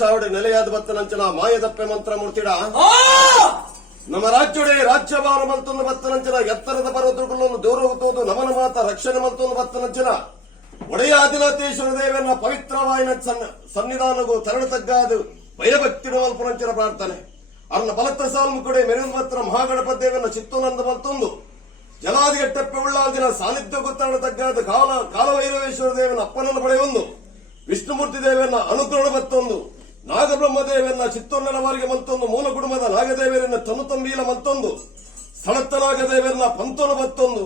ಚಾವಡಿ ನೆಲೆಯಾದ ಬತ್ತನಂಚನ ಮಾಯದಪ್ಪೆ ಮಂತ್ರ ಮೂರ್ತಿಡ ನಮ್ಮ ರಾಜ್ಯೊಡೆ ರಾಜ್ಯಭಾರ ಮಲ್ತೊಂದು ಬತ್ತನಂಚನ ಎತ್ತರದ ಪರ್ವತಗಳನ್ನು ದೂರಗುತ್ತುವುದು ನಮನ ಮಾತ ರಕ್ಷಣೆ ಮಲ್ತೊಂದು ಬತ್ತನಂಚನ ಒಡೆಯ ಆದಿನಾಥೇಶ್ವರ ದೇವರನ್ನ ಪವಿತ್ರವಾಯಿನ ಸನ್ನಿಧಾನಗೂ ತರಣ ತಗ್ಗಾದು ಭಯಭಕ್ತಿನ ಮಲ್ಪುರಂಚನ ಪ್ರಾರ್ಥನೆ ಅರ್ನ ಬಲತ್ತ ಸಾಲ್ಮು ಕೊಡೆ ಮೆರೆದು ಬತ್ತರ ಮಹಾಗಣಪತಿ ದೇವರನ್ನ ಚಿತ್ತೋನಂದ ಮಲ್ತೊಂದು ಜಲಾದಿಗಟ್ಟೆಪ್ಪೆ ಉಳ್ಳಾದಿನ ಸಾನ್ನಿಧ್ಯ ಗೊತ್ತಾಡ ತಗ್ಗಾದ ಕಾಲವೈರವೇಶ್ವರ ದೇವನ ಅಪ್ಪನನ್ನು ಪಡೆಯೊಂದು ವಿಷ್ಣುಮೂರ್ತಿ ದೇವರನ್ನ ಅನುಗ್ರಹ ಬತ್ತೊಂದು ನಾಗಬ್ರಹ್ಮ ದೇವರನ್ನ ಚಿತ್ತೊನ್ನನವರಿಗೆ ಮಲ್ತೊಂದು ಮೂಲ ಕುಟುಂಬದ ನಾಗದೇವರನ್ನ ತನುತಂಬೀಲ ಮಲ್ತೊಂದು ಸ್ಥಳತ್ತ ನಾಗದೇವರನ್ನ ಪಂತೊನ ಬತ್ತೊಂದು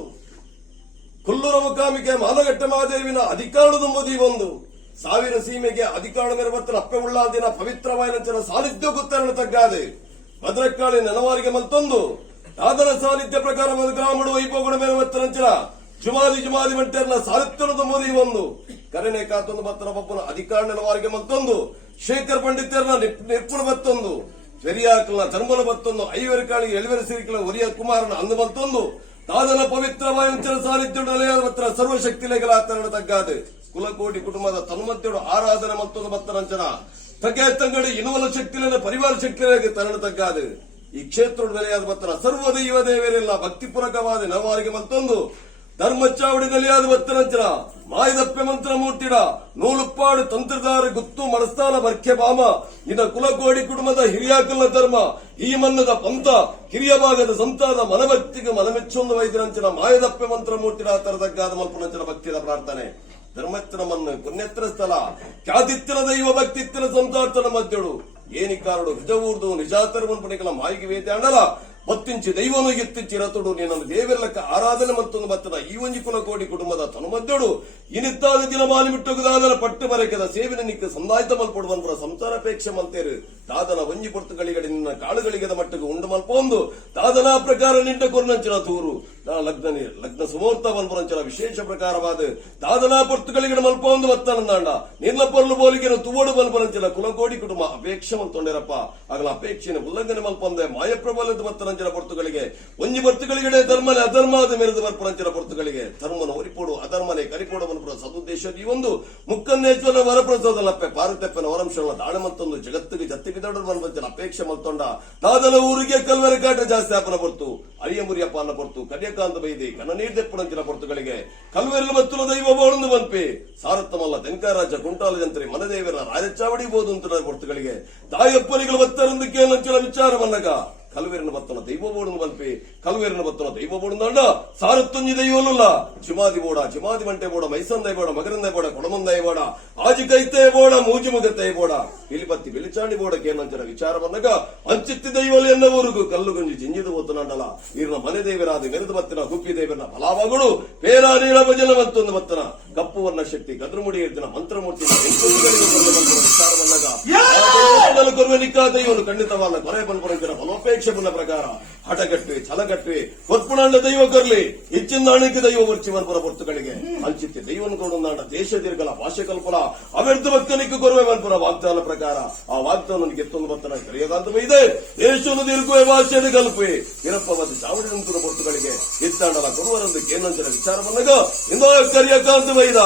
ಕುಲ್ಲೂರ ಮುಖಾಮಿಗೆ ಮಾನಗಟ್ಟೆ ಮಹಾದೇವಿನ ಅಧಿಕಾರದ ಮೋದಿ ಒಂದು ಸಾವಿರ ಸೀಮೆಗೆ ಅಧಿಕಾರ ಮೆರಬತ್ತನ ಅಪ್ಪೆ ಉಳ್ಳಾದಿನ ಪವಿತ್ರವಾಯಿನ ಸಾನ್ನಿಧ್ಯ ಗೊತ್ತಾಡ ತಗ್ಗಾದೆ ಭದ್ರಕಾಳಿ ನೆನವಾರಿಗೆ ಮಲ್ತೊಂದು ಯಾದನ ಸಾನ್ನಿಧ್ಯ ಪ್ರಕಾರ ಗ್ರಾಮಡು ವೈಭವಗುಣ ಮೆರಬತ್ತನಂಚನ ಜುಮಾದಿ ಮಂಟರ್ನ ಸಾಹಿತ್ಯದ ಮೋದಿ ಒಂದು ಕರೆನೆ ಕಾತೊಂದು ಬತ್ತನ ಬಪ್ಪನ ಅಧಿಕಾರ ನೆಲವಾರಿಗೆ ಮತ್ತೊಂದು ಶೇಖರ್ ಪಂಡಿತರನ್ನ ನಿರ್ಪುಣ ಬತ್ತೊಂದು ಜರಿಯಾಕಲ್ನ ಧರ್ಮನ ಬತ್ತೊಂದು ಐವರ ಕಾಳಿಗೆ ಎಳಿವರ ಸಿರಿಕಲ ಒರಿಯ ಕುಮಾರನ ಅಂದು ಮತ್ತೊಂದು ತಾದನ ಪವಿತ್ರವಾದ ಸಾನ್ನಿಧ್ಯ ನೆಲೆಯಾದ ಬತ್ತನ ಸರ್ವಶಕ್ತಿ ಲೆಗಲಾತರಣ ತಗ್ಗಾದೆ ಕುಲಕೋಟಿ ಕುಟುಂಬದ ತನ್ಮತ್ಯಡು ಆರಾಧನೆ ಮತ್ತೊಂದು ಬತ್ತನಂಚನ ತಗ್ಗೆ ತಂಗಡಿ ಇನುವಲ ಶಕ್ತಿಲೇನ ಪರಿವಾರ ಶಕ್ತಿಯಾಗಿ ತರಣ ತಗ್ಗಾದೆ ಈ ಕ್ಷೇತ್ರ ನೆಲೆಯಾದ ಬತ್ತನ ಸರ್ವ ದೈವ ದೇವರೆಲ್ಲ ಭಕ್ತಿಪೂರ್ವಕವಾದ ನವವಾರಿಗೆ ಮತ್ತೊಂದು ಧರ್ಮಚಾವಡಿ ನೆಲೆಯಾದ ಬತ್ತನಂಚನ ಮಾಯದಪ್ಪೆ ಮಂತ್ರ ಮೂರ್ತಿಡ ನೂಲುಪ್ಪಾಡು ತಂತ್ರಧಾರ ಗುತ್ತು ಮನಸ್ಥಾನ ಬರ್ಕೆ ಬಾಮ ಇನ್ನ ಕುಲಕೋಡಿ ಕುಟುಂಬದ ಹಿರಿಯಾಕಲ್ನ ಧರ್ಮ ಈ ಮನ್ನದ ಪಂಥ ಹಿರಿಯ ಭಾಗದ ಸಂತಾದ ಮನಭಕ್ತಿಗೆ ಮನಮೆಚ್ಚೊಂದು ವೈದ್ಯರಂಚನ ಮಾಯದಪ್ಪೆ ಮಂತ್ರ ಮೂರ್ತಿಡ ತರದಗ್ಗಾದ ಮಲ್ಪನಂಚನ ಭಕ್ತಿಯ ಪ್ರಾರ್ಥನೆ ಧರ್ಮಸ್ಥನ ಮನ್ನು ಪುಣ್ಯತ್ರ ಸ್ಥಳ ಖ್ಯಾತಿತ್ತಿನ ದೈವ ಭಕ್ತಿತ್ತಿನ ಸಂತಾರ್ಥನ ಮಧ್ಯಡು ಏನಿಕಾರಡು ನಿಜವೂರ್ದು ನಿಜಾತರ್ಮನ್ ಪುಣಿಕಲ ಮಾಯಿಗೆ ವೇದ ಅಂಡಲ ಮತ್ತಿಂಚಿ ದೈವನು ಎತ್ತಿಚ್ಚಿ ರತುಡು ನೀನನ್ನು ದೇವೆಲ್ಲಕ್ಕ ಆರಾಧನೆ ಮತ್ತೊಂದು ಬತ್ತದ ಈ ಒಂಜಿ ಕುಲಕೋಡಿ ಕುಟುಂಬದ ತನುಮದ್ಯಡು ಇನಿತ್ತಾದ ದಿನ ಮಾಲಿಮಿಟ್ಟುಗದಾದನ ಪಟ್ಟು ಬರಕೆದ ಸೇವಿನ ನಿಕ್ಕ ಸಂದಾಯಿತ ಮಲ್ಪಡು ಬಂದ್ರ ಸಂಸಾರಪೇಕ್ಷೆ ಮಲ್ತೇರು ದಾದನ ಒಂಜಿ ಪೊರ್ತುಗಳಿಗೆ ನಿನ್ನ ಕಾಳುಗಳಿಗೆದ ಮಟ್ಟಕ್ಕೆ ಉಂಡು ಮಲ್ಪೊಂದು ದಾದನ ಪ್ರಕಾರ ನಿಂಟ ಕೊರ್ನಂಚಿನ ತೂರು ಲಗ್ನ ಸುಮೂರ್ತ ಮಲ್ಪುರಂಚನ ವಿಶೇಷ ಪ್ರಕಾರವಾದ ದಾದನ ಪೊರ್ತುಗಳಿಗೆ ಮಲ್ಪೊಂದು ಬತ್ತನಂದಾಂಡ ನಿನ್ನ ಪೊರ್ಲು ಬೋಲಿಗೆ ತುವಡು ಮಲ್ಪರಂಚಿನ ಕುಲಕೋಡಿ ಕುಟುಂಬ ಅಪೇಕ್ಷೆ ಮಲ್ತೊಂಡಿರಪ್ಪ ಆಗಲ ಅಪೇಕ್ಷೆನ ಉಲ್ಲಂಘನೆ ಮಲ್ಪೊಂದೆ ಮಾಯಪ್ರಬಲದ ಬತ್ತನ ಪೊರ್ತುಗಳಿಗೆ ಒಂಜಿ ಬರ್ತುಗಳಿಗೆ ಧರ್ಮನೆ ಅಧರ್ಮದ ಮೆರೆದು ಬರ್ಪರಂಚನ ಪೊರ್ತುಗಳಿಗೆ ಧರ್ಮನ ಒರಿಪೋಡು ಅಧರ್ಮನೆ ಕರಿಪೋಡು ಮನ್ಪುರ ಸದುದ್ದೇಶದ ಈ ಒಂದು ಮುಕ್ಕನ್ನೇಶ್ವರ ವರಪ್ರಸಾದಲ್ಲಪ್ಪೆ ಪಾರುತೆಪ್ಪನ ವರಂಶಗಳ ದಾಳ ಮತ್ತೊಂದು ಜಗತ್ತಿಗೆ ಜತ್ತಿಗೆ ದೊಡ್ಡ ಮನ್ಪಂಚನ ಅಪೇಕ್ಷೆ ಮಲ್ತೊಂಡ ತಾದನ ಊರಿಗೆ ಕಲ್ವರೆ ಕಾಟ ಜಾಸ್ತಿ ಆಪನ ಪೊರ್ತು ಅರಿಯ ಮುರಿಯಪ್ಪ ಅನ್ನ ಪೊರ್ತು ಕನ್ಯಕಾಂತ ಬೈದಿ ಕನ್ನ ನೀರ್ದೆಪ್ಪನಂಚಿನ ಪೊರ್ತುಗಳಿಗೆ ಕಲ್ವೆರಲು ಮತ್ತುಲ ದೈವ ಬೋಳಂದು ಮನ್ಪೆ ಸಾರತ್ತಮಲ್ಲ ತೆಂಕಾರಾಜ ಕುಂಟಾಲ ಜಂತ್ರಿ ಮನದೇವರ ರಾಜಚಾವಡಿ ಬೋದು ಅಂತ ಪೊರ್ತುಗಳಿಗೆ ತಾಯಪ್ಪನಿಗಳು ಬತ್ತರಂದು ಕೇಳಂಚಿನ ವಿಚಾರವನ್ನಗ ಕಲ್ವೇರಿನ ಬತ್ತನ ದೈವ ಬೋಡನ್ನು ಬಲ್ಪೆ ಕಲ್ವೇರಿನ ಬತ್ತನ ದೈವ ಬೋಡಂದಾಂಡ ಸಾರತ್ತೊಂಜಿ ದೈವನಲ್ಲ ಚಿಮಾದಿ ಬೋಡ ಚಿಮಾದಿ ಮಂಟೆ ಬೋಡ ಮೈಸಂದೈ ಬೋಡ ಮಗರಂದೈ ಬೋಡ ಕೊಡಮಂದೈ ಬೋಡ ಆಜಿ ಕೈತೇ ಬೋಡ ಮೂಜಿ ಮುಗತೈ ಬೋಡ ಇಲಿಪತ್ತಿ ಬಿಲಿಚಾಂಡಿ ಬೋಡ ಕೇನಂಚನ ವಿಚಾರವನ್ನಗ ಅಂಚಿತ್ತಿ ದೈವಲು ಎನ್ನವರೆಗೂ ಕಲ್ಲು ಗಂಜಿ ಜಿಂಜಿದು ಓತನಂಡಲ ಇರ್ನ ಮನೆ ದೇವರಾದ ಮೆರೆದು ಬತ್ತಿನ ಗುಪ್ಪಿ ದೇವರನ ಫಲಾವಗಳು ಪೇರ ನೀಳ ಭಜನ ಮತ್ತೊಂದು ಬತ್ತನ ಕಪ್ಪು ವರ್ಣ ಶಕ್ತಿ ಗದ್ರಮುಡಿ ಇರ್ತಿನ ಮಂತ್ರಮೂರ್ತಿ ವಿಚಾರವನ್ನಗ ಕೊರುವೆ ನಿಕ್ಕಾ ದೈವನು ಖಂಡಿತವಲ್ಲ ಕೊರೆ ಬಲ್ಪರಂಚಿನ ಫಲೋಪೇಕ್ಷೆ ಪ್ರಕಾರ ಹಠಗಟ್ವೆ ಛಲಗಟ್ವೆ ಕೊರ್ಪುಣಾಂಡ ದೈವ ಕೊರ್ಲಿ ಹೆಚ್ಚಿನ ಅಣಿಕೆ ದೈವ ವರ್ಚಿವನ್ಪುರ ಪೊರ್ತುಗಳಿಗೆ ಅಂಚಿತ್ತೆ ದೈವನ ಕೊಡುಂದಾಂಡ ದೇಶ ದೀರ್ಘಲ ಭಾಷೆ ಕಲ್ಪನ ಅವ್ಯರ್ಥ ಭಕ್ತನಿಕ್ಕೆ ಕೊರುವೆ ಮನ್ಪುರ ವಾಗ್ದಾನ ಪ್ರಕಾರ ಆ ವಾಗ್ದಾನ ಗೆತ್ತೊಂದು ಬರ್ತನ ಕರೆಯದಾಂತ ಇದೆ ದೇಶವನ್ನು ದೀರ್ಘವೇ ಭಾಷೆಯನ್ನು ಕಲ್ಪೆ ಇರಪ್ಪವಾದ ಚಾವಡಿ ನಂತರ ಪೊರ್ತುಗಳಿಗೆ ಎತ್ತಾಂಡಲ ಕೊರುವರಂದು ಕೇನಂಚನ ವಿಚಾರವನ್ನಗ ಇಂದೋ ಕರಿಯಕಾಂತ ವೈದ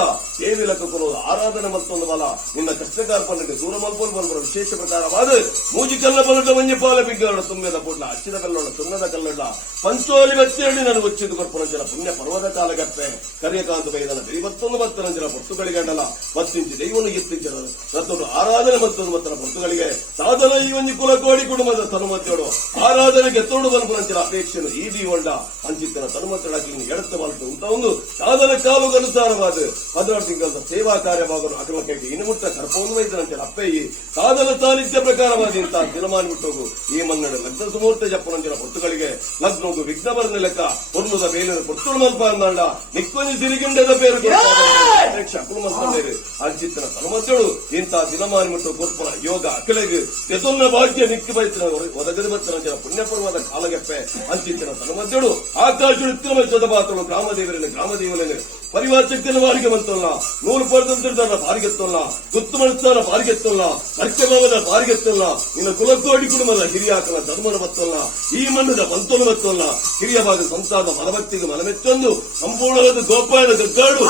ಏನಿಲಕ್ಕ ಕೊರುವುದು ಆರಾಧನೆ ಮತ್ತೊಂದು ಬಲ ನಿನ್ನ ಕಷ್ಟಕಾರ್ಪಣೆಗೆ ದೂರ ಮಲ್ಪೋಲ್ ಬನ್ಪುರ ವಿಶೇಷ ಪ್ರಕಾರವಾದ ಮೂಜಿ ಕಲ್ಲ ಬಲಟ ಮಂಜಪಾಲ ಬಿಗ್ಗಾಡ ತುಂಬಿದ ಪುಟ್ಲ ಅಚ್ಚಿದ ಕಲ್ಲೋಡ ಸುಣ್ಣದ ಕಲ್ಲೊಡ್ಡ ಪಂಚೋಲಿ ವ್ಯಕ್ತಿಯಲ್ಲಿ ನಾನು ಒಚ್ಚಿದು ಕೊರ್ಪುರಂಜನ ಪುಣ್ಯ ಪರ್ವದ ಕಾಲಗಟ್ಟೆ ಕರಿಯಕಾಂತ ಬೈದನ ಇವತ್ತೊಂದು ಬತ್ತರಂಜನ ಪೊರ್ತುಗಳಿಗಂಡಲ ಮತ್ತಿಂಚಿ ದೈವನು ಎತ್ತಿಂಚನ ರತ್ತೊಂದು ಆರಾಧನೆ ಮತ್ತೊಂದು ಬತ್ತನ ಪೊರ್ತುಗಳಿಗೆ ಸಾಧನ ಈ ಒಂದು ಕುಲಕೋಡಿ ಕುಟುಂಬದ ತನುಮತಿಯೋಡು ಆರಾಧನೆಗೆ ತೋಡು ಬನ್ಪುರಂಚನ ಅಪೇಕ್ಷೆಯನ್ನು ಈ ದೀವೊಂಡ ಅಂಚಿತ್ತನ ತನುಮತಳಾಗಿ ಎಡತ್ತ ಬಾಲ್ತು ಅಂತ ಒಂದು ಸಾಧನ ಕಾಲುಗನುಸಾರವಾದ 16 ತಿಂಗಳ ಸೇವಾ ಕಾರ್ಯವಾಗಲು ಅಗಲಕ್ಕೆ ಇನ್ನು ಮುಟ್ಟ ಕರ್ಪೊಂದು ವೈದ್ಯರಂಚನ ಅಪ್ಪಯ್ಯಿ ಸಾಧನ ಸಾನ್ನಿಧ್ಯ ಪ್ರಕಾರವಾದ ಇಂತಹ ದಿನಮಾನಿ ಬಿಟ್ಟೋಗು ಈ ಮನ್ನಡ ಲಗ್ನ ಸುಮೂರ್ತ ಜಪ್ಪನಂಚಿನ ಪೊರ್ತುಗಳಿಗೆ ಲಗ್ನೋಗು ವಿಘ್ನ ಬರನ ಲೆಕ್ಕ ಪೊರ್ಲುದ ಬೇಲಿನ ಪೊರ್ತುಳು ಮಲ್ಪ ಅಂದಾಂಡ ನಿಕ್ಕೊಂಜಿ ಸಿರಿಗಿಂಡದ ಬೇರು ಅಕುಲು ಮಲ್ಪಂಡೇರು ಅಂಚಿತ್ತನ ತನುಮತ್ಯಳು ಇಂತಹ ದಿನಮಾನಿ ಮುಟ್ಟು ಕೊರ್ಪುನ ಯೋಗ ಅಕಲೆಗೆ ತೆತೊನ್ನ ಭಾಗ್ಯ ನಿಕ್ಕಿ ಬಯಸಿನ ಒದಗದ ಬತ್ತನಂಚಿನ ಪುಣ್ಯಪರ್ವದ ಕಾಲಗೆಪ್ಪೆ ಅಂಚಿತ್ತಿನ ತನುಮತ್ಯಳು ಆಕಾಶ ಇತ್ತಿನ ಮೈಸದ ಪಾತ್ರಗಳು ಗ್ರಾಮದೇವಲೇನೆ ಪರಿವಾರ ಶಕ್ತಿಯನ್ನು ಬಾರಿಗೆ ಬಂತಲ್ಲ ನೂರು ಪರ್ದಂತರ ಬಾರಿಗೆತ್ತಲ್ಲ ಗುತ್ತು ಮನಸ್ಸಾನ ಬಾರಿಗೆತ್ತಲ್ಲ ಅರ್ಚಭಾವದ ಬಾರಿಗೆತ್ತಲ್ಲ ಇನ್ನು ಕುಲಕೋಡಿ ಕುಟುಂಬದ ಹಿರಿಯಾಕನ ಧರ್ಮನ ಬತ್ತಲ್ಲ ಈ ಮಣ್ಣದ ಬಂತೋನು ಬತ್ತಲ್ಲ ಹಿರಿಯ ಭಾಗ ಸಂತಾದ ಮನಭಕ್ತಿಗೆ ಮನಮೆಚ್ಚೊಂದು ಸಂಪೂರ್ಣವಾದ ಗೋಪಾಯನ ಗದ್ದಾಡು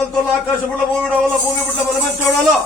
మలుతున్న ఆకాశ బుడ్డ భూమి వల్ల భూమి బుడ్డ మనమంచోడాలో